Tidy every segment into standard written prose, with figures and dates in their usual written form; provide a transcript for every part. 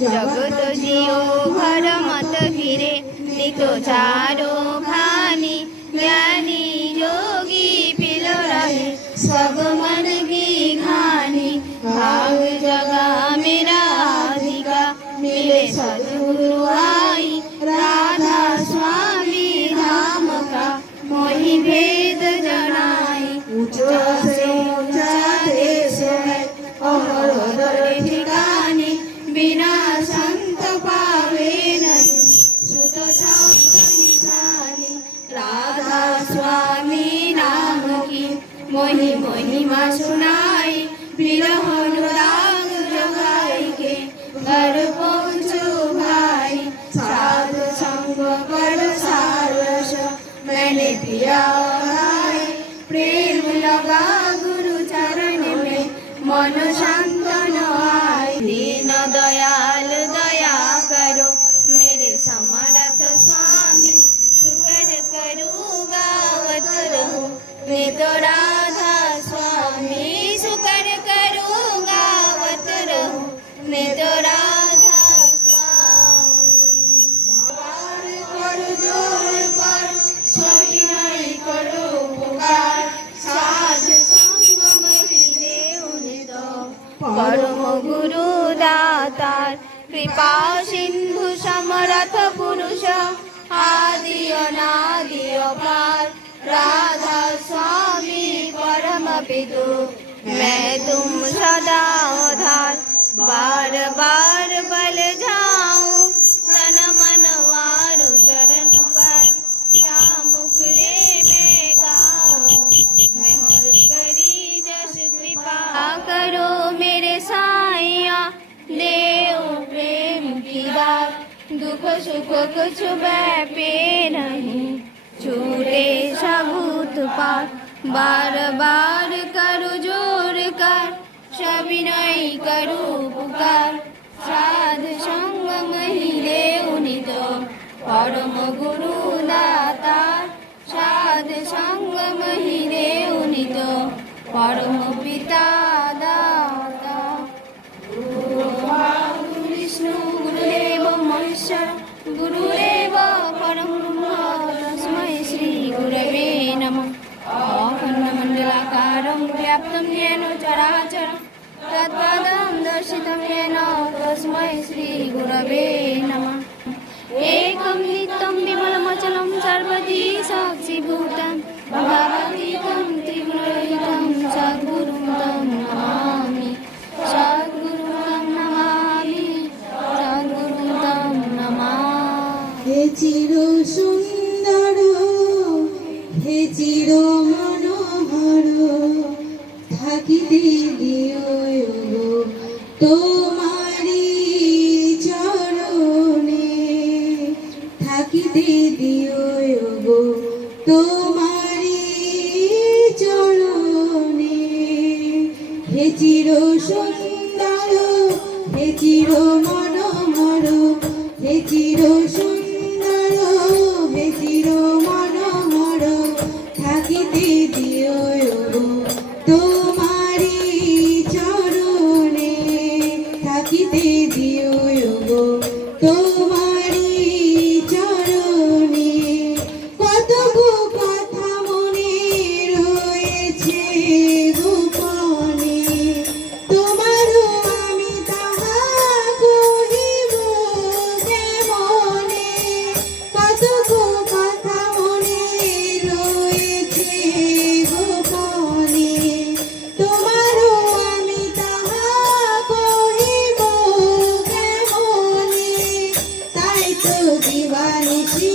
जगत जियो घर मत फिरे नितो चारो खानी ज्ञानी योगी पिलो रहे सब मन की खानी भाग जगा मेरा अधिका मिले सद्गुरु आई राधा स्वामी धाम का मोहि भेद जनाई ऊंचा से ऊंचा देश है और उधर ठिकाने बिना संत पावे नहीं सुत शास्त्र निशानी राधा स्वामी नाम की मोहि महिमा सुनाई विरह अनुराग जगाई के घर पहुँचो भाई साधु संग कर सारस मैंने पिया भाई प्रेम लगा गुरु चरण में मन शांत न आए दीन दयाल दया करो मेरे समर्थ स्वामी शुक्र करूँ गावत रहूं मैं तो राधा स्वामी शुक्र करूँ गावत रहूं मैं तो राधा स्वामी बार करो जोर करो स्वामी नहीं करो पुकार साध संग मिले उन्हें दो परम गुरु दातार कृपा सिंधु समर्थ पुरुष आदि अनादि अपार राधा स्वामी परम पितु मैं तुम सदा उधार बार बार बल जाऊं तन मन वारु शरण पर क्या मुखले में गाऊं मेहर करी जस कृपा करो मेरे साईया देव प्रेम की दात दुख सुख कुछ व्यापे नहीं छूटे सबूत पार बार बार करो जोर कर सभी नहीं करो पुकार साध संग महिले उन्नीत परम गुरु दातार साध संग महिले उन्नीत परम पिता दाता गुरु विष्णु गुरुदेव महेश्वर गुरुदेव परम ब्रह्म तस्मै श्री गुरवे नमः अखण्डमण्डलाकारं व्याप्तं येन चराचरं तत्पदं दर्शितं येन तस्मै श्री गुरवे नमः एकं नित्यं विमलमचलं सर्वधी साक्षिभूतं भावातीतं त्रिगुणरहितं सद्गुरुं तं नमामि सद्गुरुं तं नमामि सद्गुरुं तं नमामि हे चिर सुंदर हे चिर मनोहर থাকিতে দিও গো তোমারি চরণে থাকিতে দিও গো তোমারি চরণে হে চির সুন্দর হে চির মনোহর হে চির সুন্দর হে চির মনোহর থাকিতে দিও গো তোমারি চরণে থাকিতে দিও গো তোমারি চরণে কত গো কথা মনে রয়েছে গোপনে তোমারও আমি তাহা কহিব কেমনে কত গো কথা মনে রয়েছে গোপনে তোমারও আমি তাহা কহিব কেমনে তাই তো দিবানিশি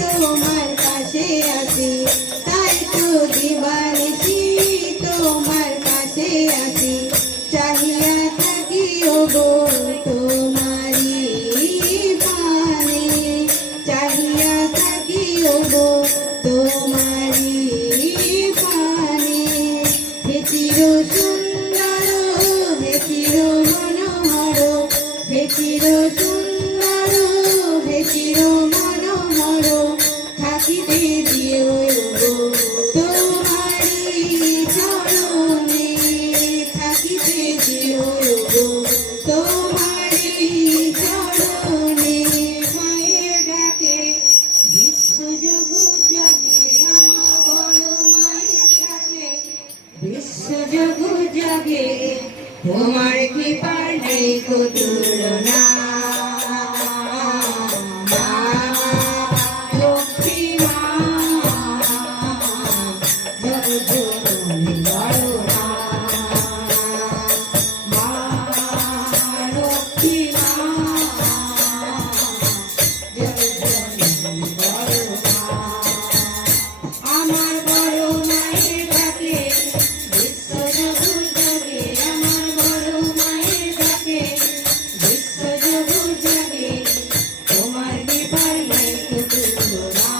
তোমার কাছে আসি তাই তো দিবানিশি তোমার কাছে আসি চাহিয়া থাকি গো তোমারি পানে চাহিয়া থাকি গো তোমারি পানে হে চির সুন্দর হে চির মনোহর হে চির সুন্দর হে চির মনোহর থাকিতে দিও গো তোমারি চরণে থাকিতে দিও গো তোমারি তোমার কৃপার নেই কো তুলনা মা লক্ষ্মী মা জগজ্জননী বড় মা মা লক্ষ্মী মা জগজ্জননী বড় মা আমার বড় মায়ের ডাকে বিশ্বজগৎ জাগে আমার বড় মায়ের ডাকে বিশ্বজগৎ জাগে তোমার কৃপার নেই কো তুলনা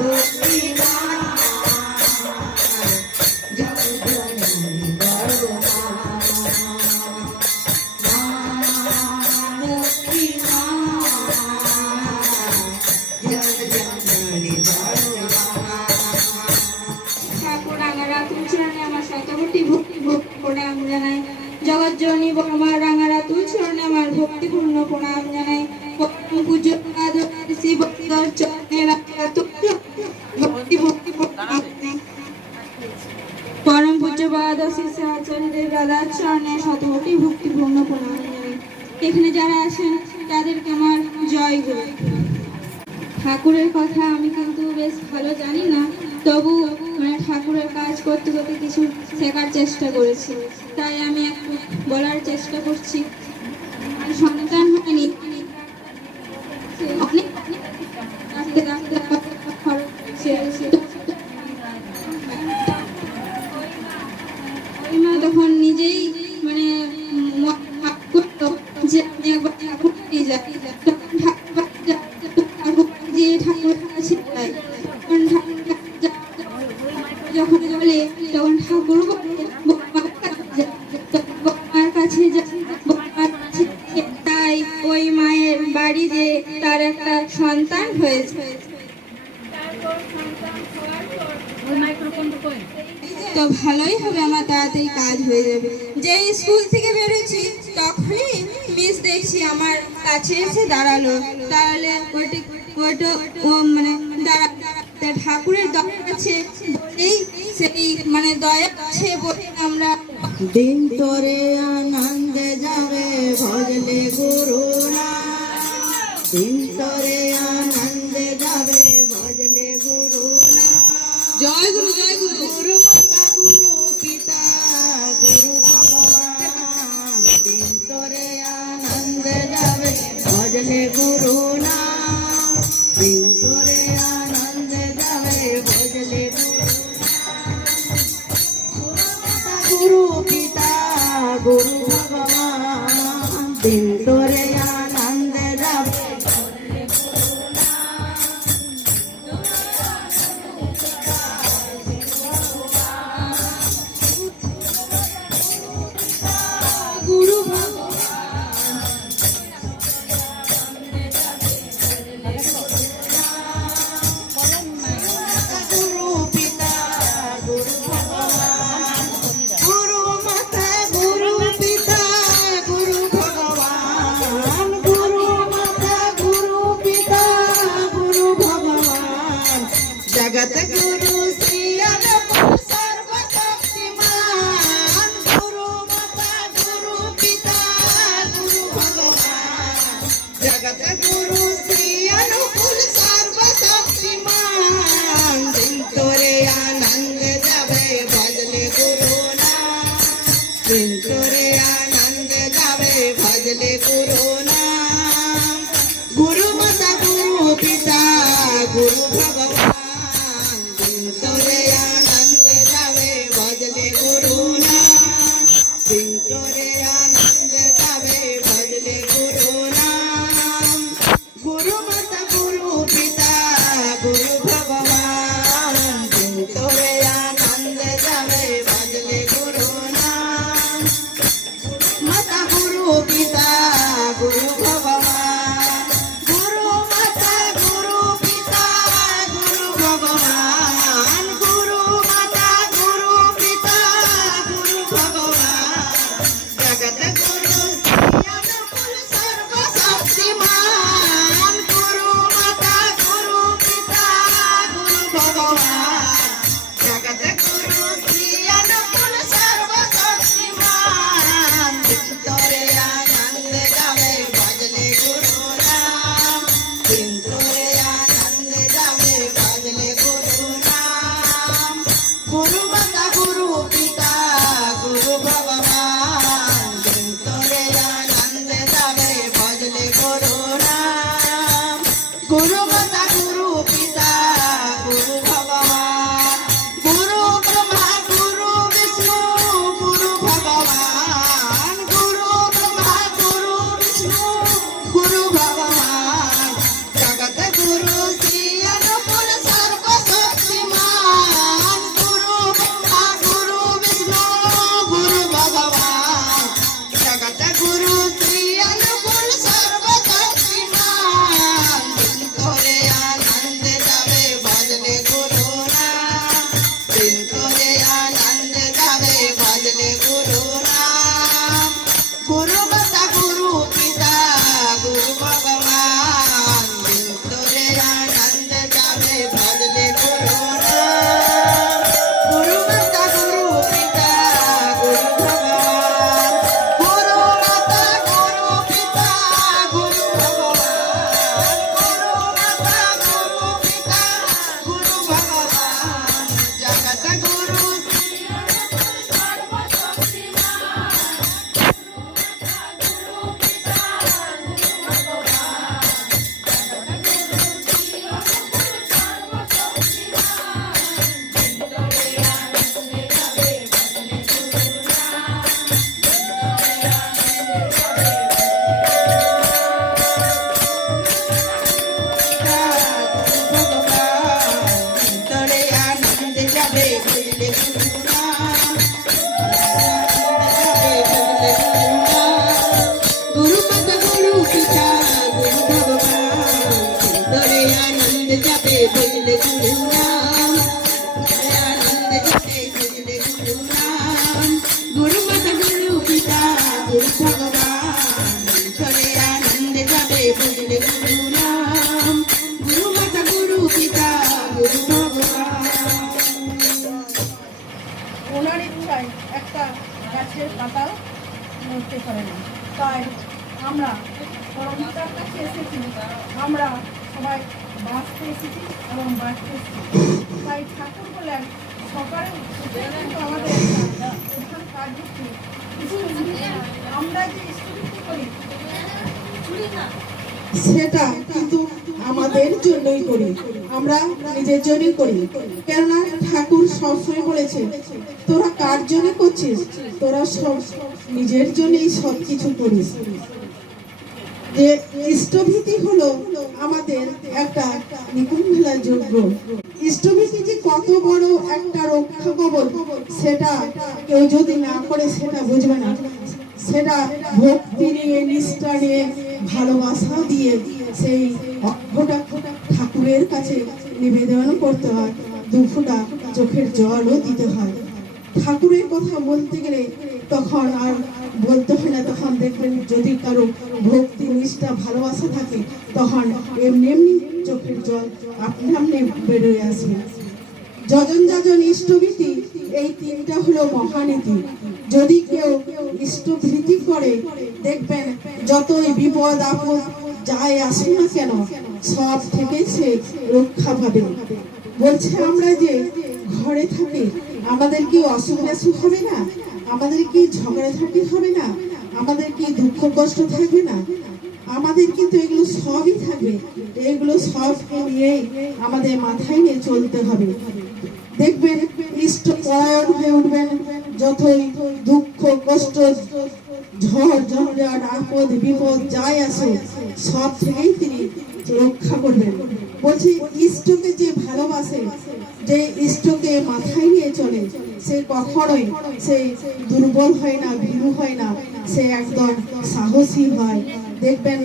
লক্ষ্মী মা জগজ্জননী বড় মা মা লক্ষ্মী মা জগজ্জননী বড় মা ঠাকুর রাঙারা তুল চরণে আমার শতকোটি ভক্তি প্রণাম জানাই জগজ্জননী বড়মা রাঙারা তুল চরণে আমার ভক্তিপূর্ণ প্রণাম জানাই পরম পূজ্য শ্রী ভক্তিধর চরণে রাঙারা তুল ভক্তি প্রণাম জানাই পরম পূজ্য বাদশী আচার্যদের দাদার চরণে শতকোটি ভক্তিপূর্ণ প্রণাম জানাই এখানে যারা আছেন তাদেরকে আমার জয় গুরু। ঠাকুরের কথা আমি কিন্তু বেশ ভালো জানি না, তবু মানে ঠাকুরের কাজ করতে করতে কিছু শেখার চেষ্টা করেছি, তাই আমি একটু বলার চেষ্টা করছি। আমার সন্তান হয়নি, অনেক খরচ হয়েছে। ওই মা তখন নিজেই মানে ভাব করতো যে আমি একবার ঠাকুর নিয়ে যাই, তখন ঠাকুর যে ঠাকুর কাছে যাই, তখন ঠাকুর যখন বলে তখন ঠাকুর বড়মার কাছে তাই ওই মায়ের বাড়ি যে তার একটা সন্তান হয়েছে। তো ভালোই হবে, আমার তাড়াতাড়ি কাজ হয়ে যাবে। যে স্কুল থেকে বেরোচ্ছি তখনই মিস দেখছি আমার কাছে এসে দাঁড়ালো, তাহলে ওটা মানে ঠাকুরের দয়া আছে বলেই সেই মানে দয়া আছে বলে আমরা দিন তোরে আনন্দে যাবে ভজলে গুরু না দিন তোরে আনন্দে যাবে ভজলে গুরু না জয় গুরু জয় গুরু। গুরু মাতা গুরু পিতা গুরু ভগবান দিন তোরে আনন্দে যাবে ভজলে গুরু না দিন তোরে আনন্দে যাবে ভজলে গুরু পিতা গুরু ভগবান দিন তোরে আনন্দে যাবে গুরু গুরু পিতা গুরু ভগবান গুরু মাতা গুরু পিতা গুরু ভগবান গুরু মাতা গুরু পিতা গুরু ভগবান জগত গুরু শ্রী অনন্ত সর্বশক্তিমান গুরু মাতা গুরু পিতা গুরু ভগবান জগত গুরু শ্রী অনুকূল সর্বশক্তিমান দিন তোরে আনন্দ যাবে ভজলে গুরু না দিন তোরে আনন্দ যাবে ভজলে গুরু না গুরু মাতা গুরু পিতা গুরু ভগবান দিন তোরে আনন্দ যাবে ভজলে গুরু না দিন তোরে আনন্দ যাবে ভজলে গুরু না গুরু মাতা গুরু পিতা গুরু ভগবান দিন তোরে আনন্দ যাবে ভজলে গুরু না ওনার ইচ্ছায় একটা গাছের পাতাও নড়তে পারে না। তাই আমরা পরমপিতার কাছে এসেছি, আমরা সবাই বাঁচতে এসেছি এবং বাঁচতে এসেছি। তাই ঠাকুর বলেন সকালে উঠে কিন্তু আমাদের একটা প্রধান কাজ হচ্ছে ইষ্টভৃতি। আমরা যে ইষ্টভৃতি করি সেটা কিন্তু আমাদের জন্যই করি, আমরা নিজের জন্যই করি। কেননা ঠাকুর সবসময় বলেছে, তোরা কার জন্য করছিস? তোরা সব নিজের জন্যই সব কিছু করিস। যে ইষ্টভীতি হলো আমাদের একটা নিকুঞ্জলা যোগ্য। ইষ্টভীতি যে কত বড় একটা রক্ষা কবচ, সেটা কেউ যদি না করে সেটা বুঝবে না। সেটা ভক্তি নিয়ে, নিষ্ঠা নিয়ে, ভালোবাসা দিয়ে সেই অক্ষটা ঠাকুরের কাছে নিবেদন করতে হয়। দুফোঁটা চোখের জলও দিতে হয়। ঠাকুরের কথা বলতে গেলে তখন আর বলতে হয় না। তখন দেখবেন যদি কারো ভক্তি, নিষ্ঠা, ভালোবাসা থাকে, তখন এমনি এমনি চোখের জল আপনি আপনি বেরোয় আসবে। যজন যজন ইষ্টভীতি, এই তিনটা হলো মহানীতি। যদি কেউ ইষ্টভীতি করে, দেখবেন যতই বিপদ আপদ যাই আসুক না কেন, সব থেকে সে রক্ষা পাবে। বলছে আমরা যে ঘরে থাকি, আমাদের কি অসুখ বিসুখ হবে না? আমাদের কি ঝগড়াঝাটি হবে না? আমাদের কি দুঃখ কষ্ট থাকবে না? আমাদের কিন্তু এগুলো সবই থাকবে। এগুলো সব নিয়ে আমাদের মাথায় নিয়ে চলতে হবে। দেখবেন ইষ্ট পরায়ণ হয়ে উঠবেন। যতই দুঃখ কষ্ট, ঝড় ঝঞ্ঝাট, আপদ বিপদ যাই আসে, সব থেকেই তিনি রক্ষা করবেন। বলছি ইষ্টকে যে ভালোবাসে, যে ইষ্টকে মাথায় নিয়ে চলে, সে কখনোই সে দুর্বল হয় না, ভীরু হয় না, সে একদম সাহসী হয়। দেখবেন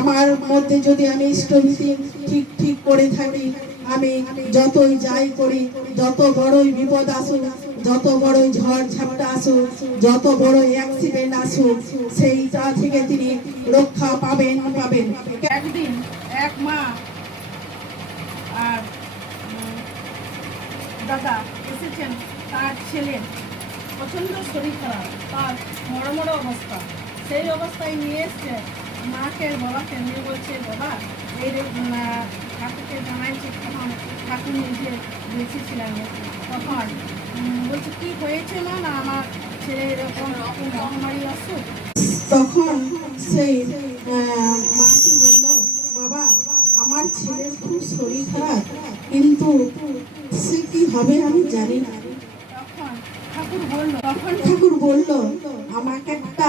আমার মধ্যে যদি আমি ইষ্টভীতি ঠিক ঠিক করে থাকি, আমি যতই যাই করি, যত বড়ই বিপদ আসুক, যত বড়ই ঝড় ঝাপটা আসুক, যত বড় অ্যাক্সিডেন্ট আসুক, সেইটা থেকে তিনি রক্ষা পাবেন। একদিন এক মা আর দাদা এসেছেন, তার ছেলের প্রচণ্ড শরীর খারাপ, তার মড়মড় অবস্থা। সেই অবস্থায় নিয়ে এসছে মাকে, বাবাকে নিয়ে বলছে, বাবা এই ঠাকুরকে জানাইছে। তখন ঠাকুর নিজে বেঁচেছিলেন। তখন বলছে কি হয়েছে মা? না আমার ছেলে এরকম মহামারী অসুখ। তখন সেই মাটি বলল, বাবা আমার ছেলের খুব শরীর খারাপ, কিন্তু সে কি হবে আমি জানি না। তখন ঠাকুর বলল, আমাকে একটা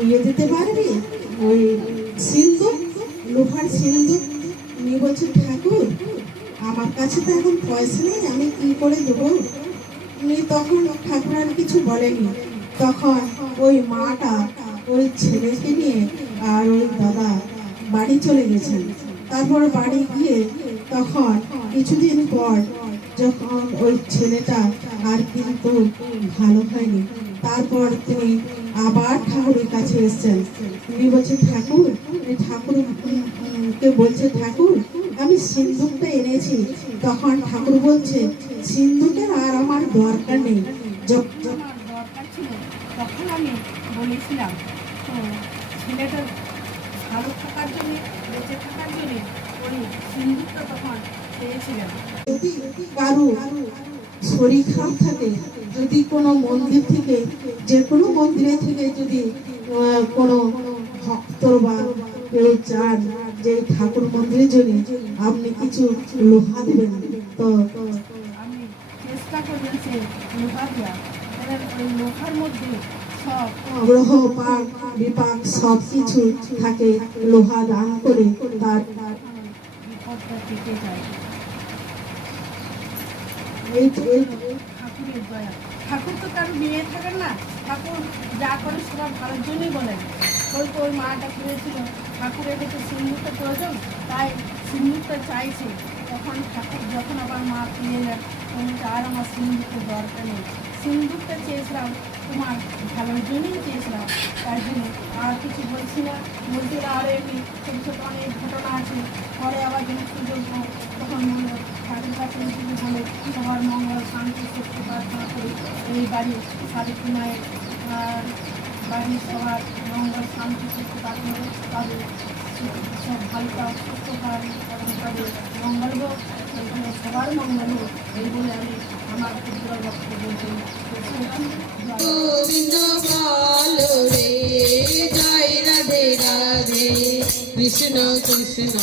ইয়ে দিতে পারবি, ওই সিন্দুক, লোহার সিন্দুক। নিয়ে বলছে, ঠাকুর আমার কাছে তো এখন পয়সা নেই, আমি কি করে দেবো? তখন ঠাকুর আর কিছু বলেনি। তখন ওই মাটা ওই ছেলেকে নিয়ে আর ওই দাদা বাড়ি চলে গেছেন। তারপর বাড়ি গিয়ে তখন কিছুদিন পর যখন ওই ছেলেটা আর কিন্তু ভালো হয়নি, তারপর তিনি আবার ঠাকুরের কাছে এসেছেন। তিনি বলছে, ঠাকুর কে বলছে, ঠাকুর আমি সিন্দুকটা এনেছি। তখন ঠাকুর বলছে, সিন্দুকের আর আমার দরকার নেই। আমার দরকার ছিল তখন আমি বলেছিলাম, তো ছেলেটার ভালো থাকার জন্য, বেঁচে থাকার জন্য ওই সিন্দুকটা তখন পেয়েছিলেন। যদি কারো শরীর খারাপ থাকে, যদি কোনো মন্দির থেকে, যে কোনো মন্দিরে থেকে যদি কোনো ভক্ত বা কেউ চান যে ঠাকুর মন্দিরের জন্য আপনি কিছু লোহা দেবেন, তো আমি চেষ্টা করবেন সে লোহা দেওয়া। এবার ওই লোহার মধ্যে সব গ্রহ পাক বিপাক সব কিছু থাকে। লোহা দান করে তার বিপদটা কেটে যায়। এই ঠাকুরের দয়া। ঠাকুর তো কারো নিয়ে থাকেন না, ঠাকুর যা করে সবার ভালোর জন্যই বলেন। ওই মাটা করেছিল, ঠাকুরের হচ্ছে সিন্দুকটা প্রয়োজন, তাই সিন্দুকটা চাইছে। তখন ঠাকুর যখন আবার মা পেয়ে যান, তখন আর আমার সিন্দুকের দরকার নেই, সিন্দুকটা চেয়েছিলাম তোমার ভালোর জন্যই চেয়েছিলাম, তাই জন্য আর কিছু বলছি না। বলতে গেলে আরও এমনি ছোটো ছোটো অনেক ঘটনা আছে। পরে আবার যখন সুযোগ হয় তখন বলবো। ঠাকুর কাছে শুধু বলে সবার মঙ্গল শান্তি শক্তি প্রার্থনা করি। এই বাড়ির সাবিত্রী মায়ের বাড়ির সবার মঙ্গল শান্তি শক্তি প্রার্থনা করি, তাদের সব ভালো কাজ সুস্থ পান এবং তাদের মঙ্গল হোক, এখানে সবার মঙ্গল হোক, এই বলে আমি আমার ক্ষুদ্র বক্তব্য গোবিন্দ বলো রে, জয় রাধে রাধে, কৃষ্ণ কৃষ্ণ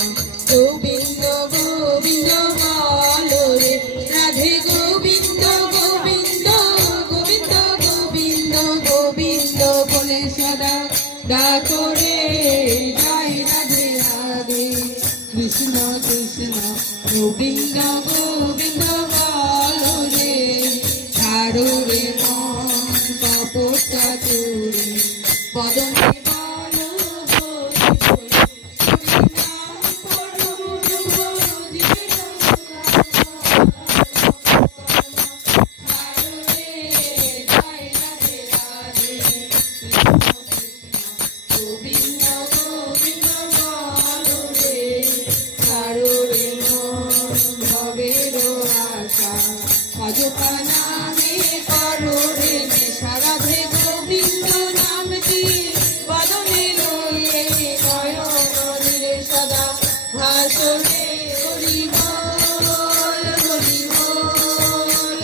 গোবিন্দ গোবিন্দ বলো রে, রাধে গোবিন্দ গোবিন্দ গোবিন্দ গোবিন্দ গোবিন্দ বলে সদা ডাকো রে, জয় রাধে রাধে, কৃষ্ণ কৃষ্ণ গোবিন্দ গোবিন্দ বলো রে, ছাড়ো রে মন কপটটা চুরি, পদমে বলো হরি হরি, নাম পড়ো জীবন ছাড়ো রে, জয় রাধে রাধে, গোবিন্দ গোবিন্দ বলো রে, ছাড়ো রে মন ভবের আশা, ভজপা নামে করো রে নেশা, রাধে গোবিন্দ নামটি বদনে লইয়ে নয়ন নীরে সদা ভাসো রে, হরি বল হরি বল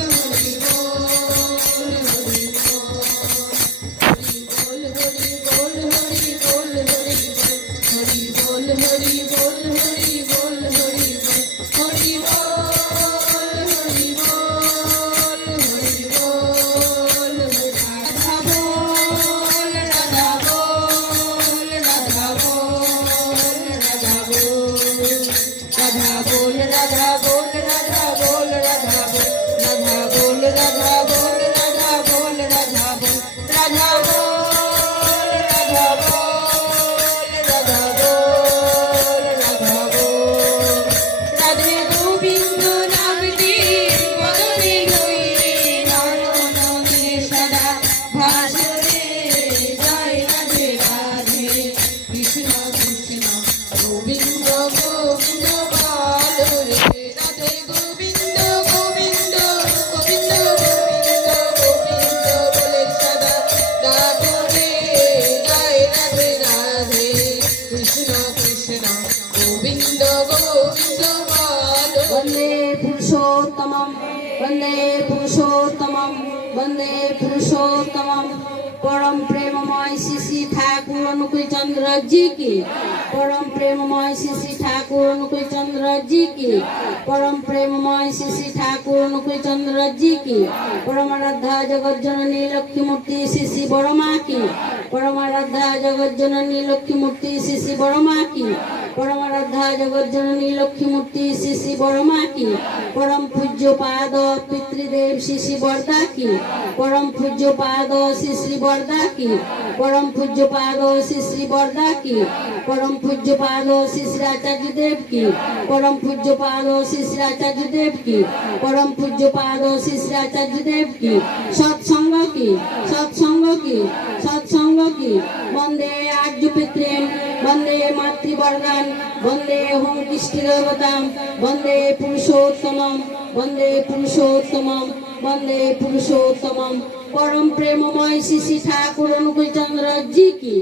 হরি বল হরি বল হরি বল হরি বল হরি বল হরি বল হরি বল হরি বল হরি বল হরি বল হরি বল হরি বল, রাধা বল রাধা বল রাধা বল রাধা বল, রাধা বল রাধা বল রাধা বল রাধা বল, রাধা বল রাধা বল রাধা বল, রাধা বল রাধা বল রাধা বল রাধা বল, রাধে গোবিন্দ নামটি বদনে লইয়ে নয়ন নীরে সদা ভাসো রে, জয় রাধে রাধে, কৃষ্ণ কৃষ্ণ গোবিন্দ গোবিন্দ বলো রে, রাধে গোবিন্দ গোবিন্দ গোবিন্দ গোবিন্দ গোবিন্দ বলে সদা ডাকো রে, জয় রাধে রাধে, কৃষ্ণ কৃষ্ণ গোবিন্দ গোবিন্দ বলো। वन्दे पुरुषोत्तमं वन्दे पुरुषोत्तमं वन्दे पुरुषोत्तमं, परम प्रेममय श्री श्री ठाकुर अनुकूल चंद्र जी की, परम प्रेममय श्री श्री ठाकुर अनुकूल चंद्र जी की, परम प्रेममय श्री श्री ठाकुर अनुकूल चंद्र जी की, परम आराध्या जगत जननी लक्ष्मी मूर्ति श्री श्री बड़मा की, परम आराध्या जगत जननी लक्ष्मी मूर्ति श्री श्री बड़मा की, परम आराध्या जगत जननी लक्ष्मी मूर्ति श्री श्री बड़मा की, परम पूज्य पाद पितृदेव श्री श्री बरदा की, परम पूज्य पाद श्री श्री बरदा की, परम पूज्य पाद श्री श्री बरदा की, परम पूज्य पाद श्री श्री आचार्य देव की, परम पूज्य पाद श्री श्री आचार्य देव की, परम पूज्य पाद श्री श्री आचार्य देव की, सत्संग की सत्संग की सत्संग की, वंदे आर्य पितृन् वंदे मातृवर्गान् वंदे होम देवतां वंदे पुरुषोत्तमं वंदे पुरुषोत्तमं वंदे पुरुषोत्तमं, परम प्रेममय श्री श्री ठाकुर अनुकूल चंद्र जी की।